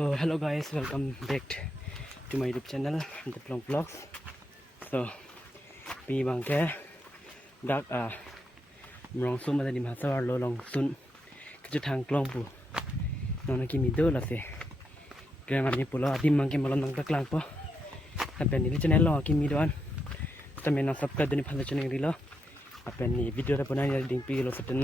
So hello guys, welcome back to my YouTube channel, The Plong Vlogs. So pi bang ke dak mrong sun ma di ma sawar lo long sun ke thang klong pu non ki mi do la se ke ma ni pu lo di mang ke ma long tak lang po ta pen ni channel lo ki mi do an ta men na subscribe ni phala channel ri lo apen ni video ra pona ya ding pi lo saten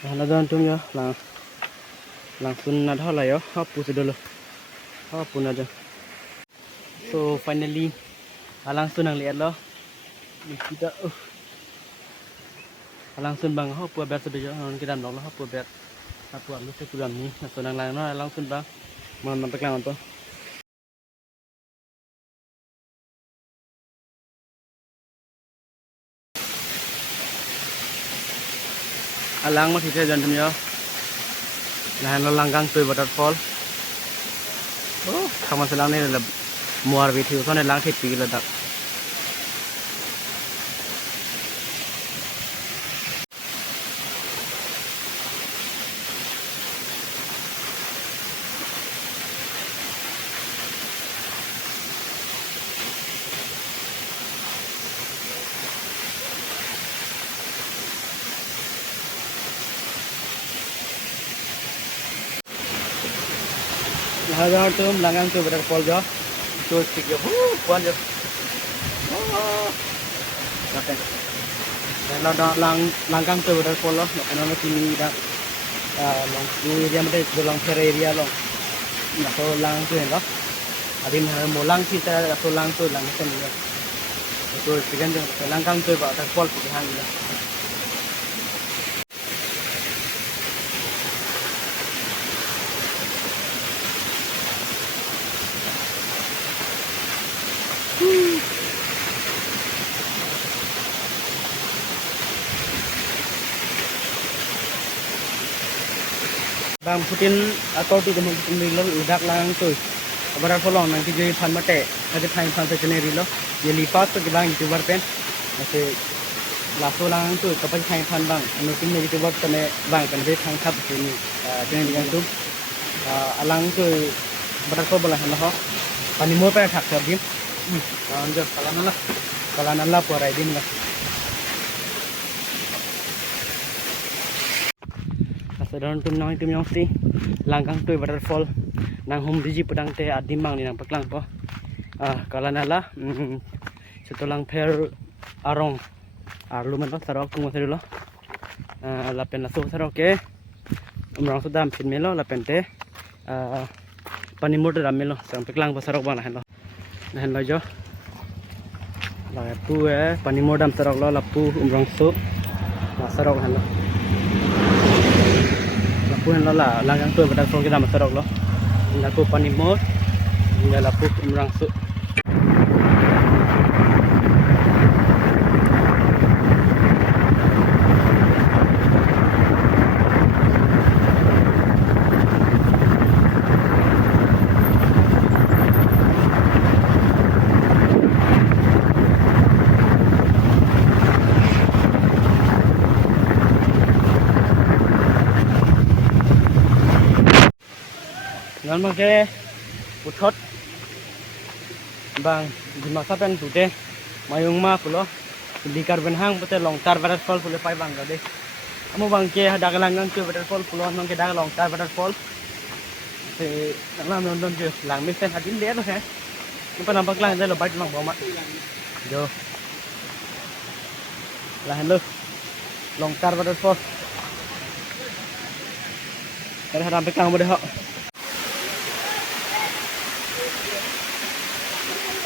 Halo tum ya langsung na dhala yo hapu sedolo hapu na dyan. So finally langsung nang lihat lo kita langsung bang hapu bet sebejo non kita dong lo hapu bet hapu alu sekuran ni langsung nang lang no langsung bang man peklang to alang masih saya jangan ya lahan lo langgang tu waterfall kama selang ni lah muar video so ni lang tepi lah dak Hazard tu langgang tu waterfall jo tu stick jo kuan jo oke kalau dah langgang tu waterfall lo ano kini dah long area mate long area lo na to lang tu lo adin mo lang kita to lang tu lang sen jo tu stick jo langgang tu waterfall pu hang jo bang putin atau tu kemudian pemilih udak lang tu kabar follow nang ki joi fan mate ade fan te chene rilo ye lipat to bang youtuber pen ase laso lang tu kapai fan bang anu tin youtuber tane bang kan be thang khap ni chene yang tu alang tu bar ko bala han ho pani mo pa thak thak dim anjo kalanala porai din la Saudara tum nang tum yang si langgang tu waterfall nang home diji pedang te adimang ni nang paklang po kalanala setulang per arong arlu man sarok tung masih dulu lapen lasu sarok ke umrang sudah pin melo lapen te panimur tu ramai lo sampai kelang pasarok bang nahan lo jo lapu panimur dam sarok lo lapu umrong su masarok nahan lo lapu nahan lo lah langgang tu pada sol kita masarok lo lapu panimur lapu umrong su ngon mang ke uthot bang di masa pen tute mayung ma pulo di karben hang pute long tar waterfall pulo pai bang gade amu bang ke dak langgang ke waterfall pulo mang ke dak long tar waterfall te lang non don ke lang mi sen hadin le he ni pa nampak lang lo bait mang bomat jo lah lo long tar waterfall kada hadam pe kang bode ho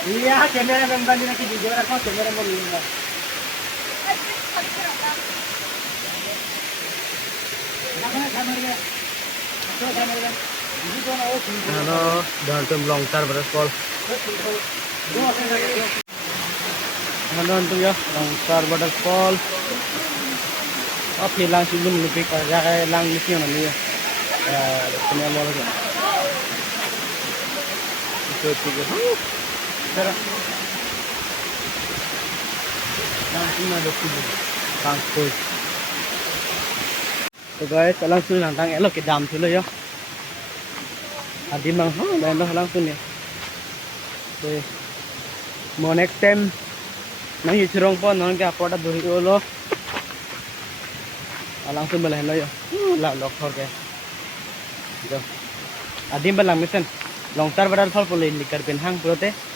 iya kamera memang di nanti video aku kamera mau lihat halo dan tim longtar waterfall halo tuh ya longtar waterfall oh hilang sih belum lebih kayak lang di sini namanya punya lo lagi itu juga langsung ada kubu langsung so guys langsung nantang elok ke dam dulu ya adi mang dan langsung ya so mau next time nang hicurong pon nang ke apa ada duri lo langsung belahan lo ya lah lokor ke jo adi balang misen longtar waterfall pulih di karben hang pulote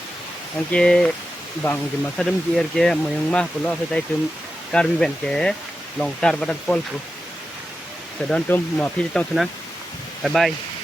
angke bang di masa dem kier ke mayung mah pulo setai tum karbi ben ke longtar waterfall pu sedon tum mau phi tong sunang bye bye